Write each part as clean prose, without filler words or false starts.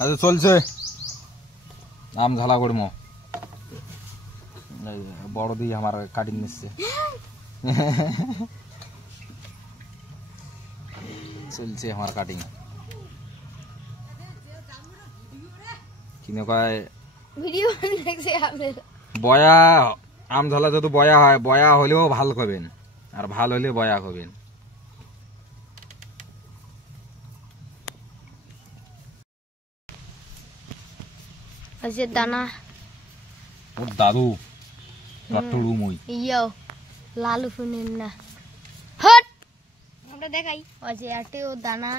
আচ্ছা চলছে আম ঝালা করবো বড় দিয়ে আমার কাটিং নিচ্ছে চলছে আমার কাটিং কিনে কয় ভিডিও দেখছে আপনি বয়া আম ঝালা যদি বয়া হয় বয়া হলেও ভাল খাবেন আর ভাল হলে বয়া খাবেন আজে দানা ওর দাদু কাটুড়ু মই ইয়ো লালু শুনেন না হট আমরা দেখাই আজে আটে ও দানা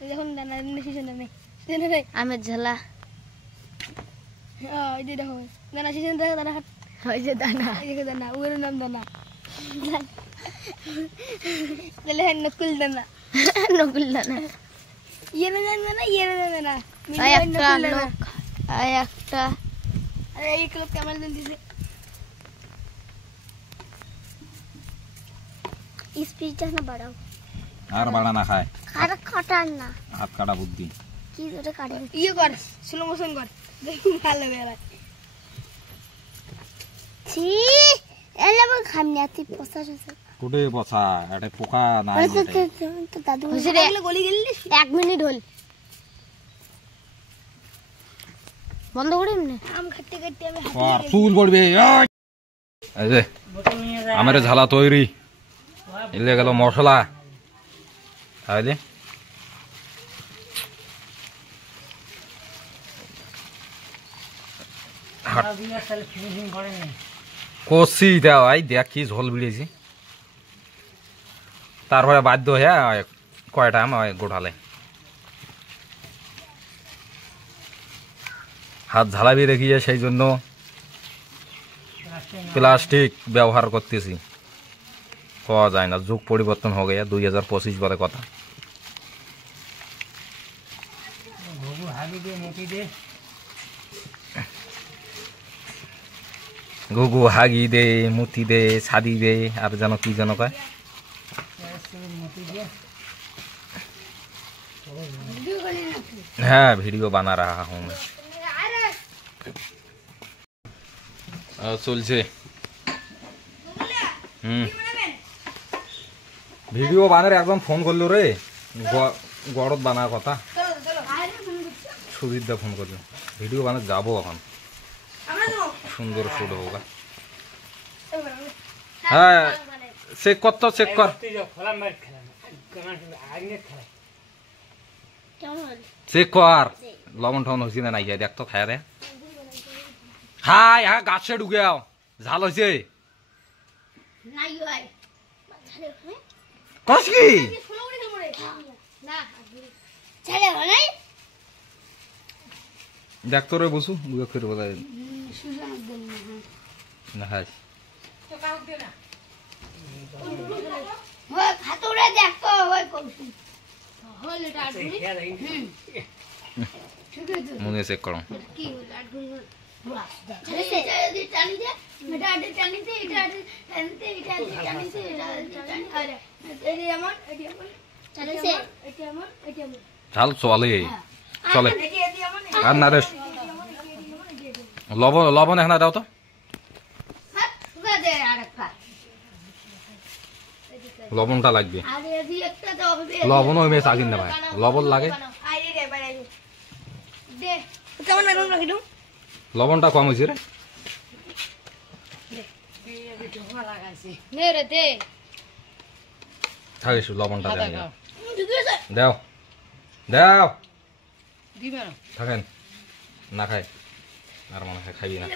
দেখুন দানা নিশিজন নেই দেনা নেই আমের ঝালা এই যে দেখো দানা সিজন দেখো দানা ওই যে দানা এই যে দানা ওর নাম দানা তাহলে নকুল দানা নকুল দানা ইয়ে না দানা ইয়ে না দানা আই একটা লোক আই একটা আরে এই লোক কেমন দিন দিছে স্পিচটা না বাড়াও আর বাড়া না খায় আর কাটার না হাত কাটা বুদ্ধি কি ধরে কাটে ইয়ে কর স্লো মোশন কর দেখুন ভালো বেলা ছি এলে আমি খামনি আতি পচা আছে কোটে পচা এটা পোকা না তো দাদু এগুলো গলি গেলি 1 মিনিট হল বন্ধ করে এমনি আম খাটতে খাটতে আমি আর ফুল পড়বে এই যে আমার ঝালা তৈরি এলে গেল মশলা তাহলে কষি দাও আই দেখ কি ঝোল বিড়েছি তারপরে বাধ্য হয়ে কয়টা আমার গোঠালে হাত ঝালাবি রেখেছে সেই জন্য প্লাস্টিক ব্যবহার করতেছি পাওয়া যায় না যুগ পরিবর্তন হয়ে গেছে 2025 বলে কথা গুগু হাগি দে মুতি দে ছাদি দে আর যেন কি যেন কয় হ্যাঁ ভিডিও বানা রাহা হুম চলছে ভিডিও বানার একদম ফোন করলো রে গড়ত বানার কথা সুবিধা ফোন করলো ভিডিও বানাতে যাবো এখন সুন্দর শুট হোক হ্যাঁ চেক কর তো চেক কর চেক কর লবণ টন হয়েছি না নাই যায় দেখ তো খায় রে হাই হ্যাঁ গাছে ঢুকে আও ঝাল হয়েছে কস কি দেখ তোরে বসু বুঝে ফিরে বোঝাই না হাই মনে চেক করো ঝাল চলে চলে আর না রে লবণ লবণ এখন দাও তো লবণটা লাগবে লবণ ওই মেয়ে চাগিন না ভাই লবণ লাগে লবণটা কম হয়েছে রে থাকিস লবণটা দেও দেও থাকেন না খাই আর মনে হয় খাইবি না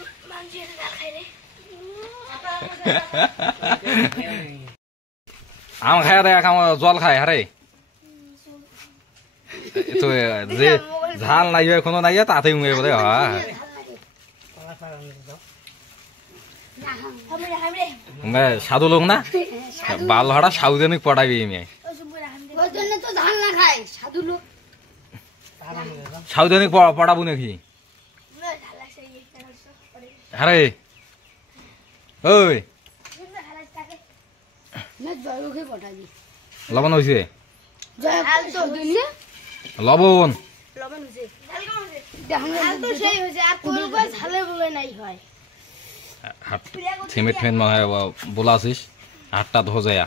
আম খাই দেখ আমার জল খাই হারে তো যে ঝাল নাই এখনো নাই তাতে উঙে বোধ হয় সাধু লোক না বাল হাড়া সাউদানিক পড়াবি মেয়ে সাউদানিক পড়াবো নাকি আরে ওই লবণ হয়েছে লবণ তো সেই হয়েছে আর তোর গাছ ঝালে বলে নাই হয় সিমেন্ট ফেন মনে হয় বলাছিস হাতটা ধো যায়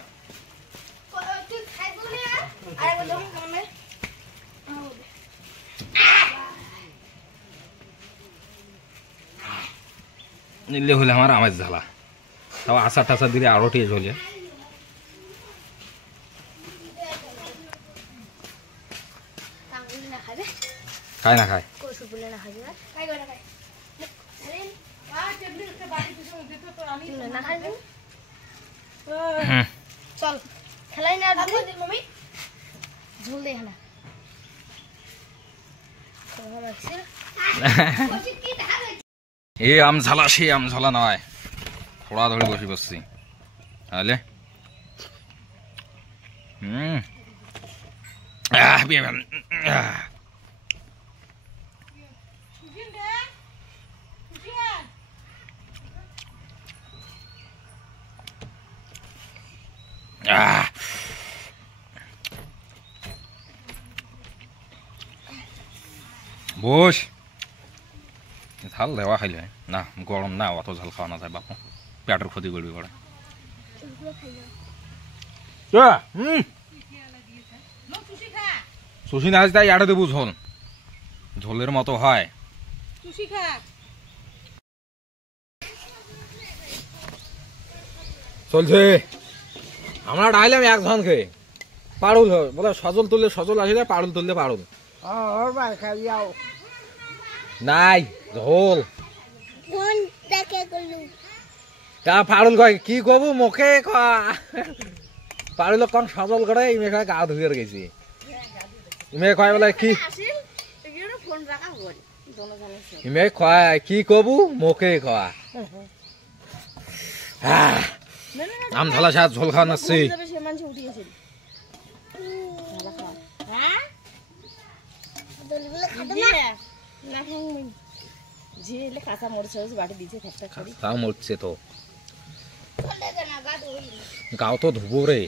নিলে হলে আমার আমেজ ঝালা তাও আচার টাচার দিলে আরো টেস্ট হলে খায় না খায় চল খেলাই না মম্মি ঝোল দে না এ আম ঝালা সে আম ঝালা নয় থোড়া ধরে বসে বসছি তাহলে বস ঝাল দেওয়া খাইলে না গরম না অত ঝাল খাওয়া না যায় বাপু পেটের ক্ষতি করবি করে সুশি না তাই আড়ে দেবো ঝোল ঝোলের মতো হয় চলছে আমরা ডাইলাম একজনকে পারুল বলে সজল তুললে সজল আসে পারুল তুললে পারুল নাই ঝোল তা পারুল কয় কি কব মুখে পারুল কন সজল করে ইমে কয় গা ধুয়ে গেছি ইমে কয় বলে কি ইমে কয় কি কব মুখে কয় আম ঝালা সাথ ঝোল খাওয়া নাচ্ছি মরছে তো গাও তো ধুবো রে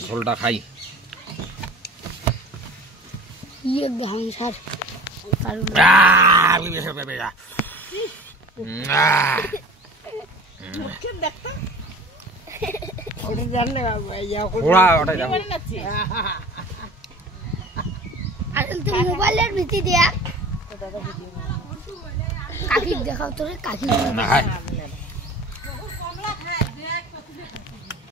ঝোলটা খাই মোবাইলের ভিতরে দেয়া কাকি দেখাও তোরে কাকি